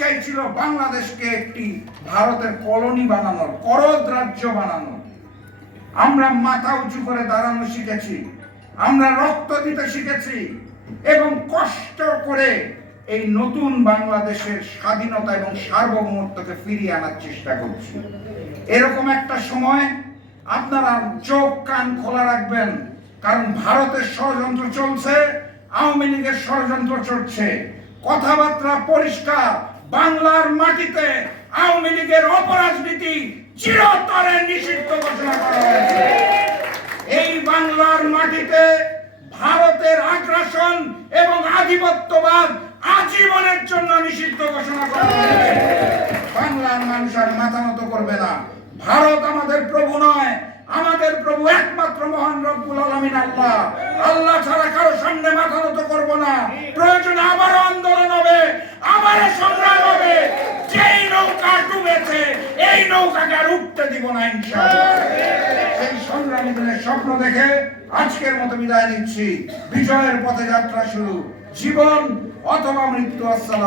চাইছিল বাংলাদেশকে একটি ভারতের কলোনি বানানোর, করদ রাজ্য বানানোর। আমরা মাথা উঁচু করে দাঁড়ানো শিখেছি, আমরা রক্ত দিতে শিখেছি এবং কষ্ট করে এই নতুন বাংলাদেশের স্বাধীনতা এবং সার্বভৌমত্বকে ফিরিয়ে আনার চেষ্টা করছি। এরকম একটা সময় আপনারা চোখ কান খোলা রাখবেন, কারণ ভারতের ষড়যন্ত্র চলছে, আওয়ামী লীগের ষড়যন্ত্র চলছে। কথাবার্তা পরিষ্কার, বাংলার মাটিতে আওয়ামী লীগের অপরাজনীতি চিরতরে নিষিদ্ধ ঘোষণা করা হয়েছে। এই বাংলার মাটিতে ভারতের আগ্রাসন এবং আধিপত্যবাদ আজীবনের জন্য নিষিদ্ধ ঘোষণা করা হয়েছে। বাংলার মানুষ আর মাথা নত করবে না। ভারত আমাদের প্রভু নয়, আমাদের প্রভু একমাত্র মহান রব্বুল আলামিন আল্লাহ। আল্লাহ ছাড়া কারো সামনে মাথা নত করব না। প্রয়োজনে আবারও আন্দোলন হবে, আবারও সংগ্রাম হবে। যেই নৌকা ডুবেছে এই নৌকাকে আর উঠতে দিব না ইনশাআল্লাহ। সেই সংগ্রামী দিনের স্বপ্ন দেখে আজকের মতো বিদায় নিচ্ছি। বিজয়ের পথে যাত্রা শুরু, জীবন অথবা মৃত্যু। আসসালাম।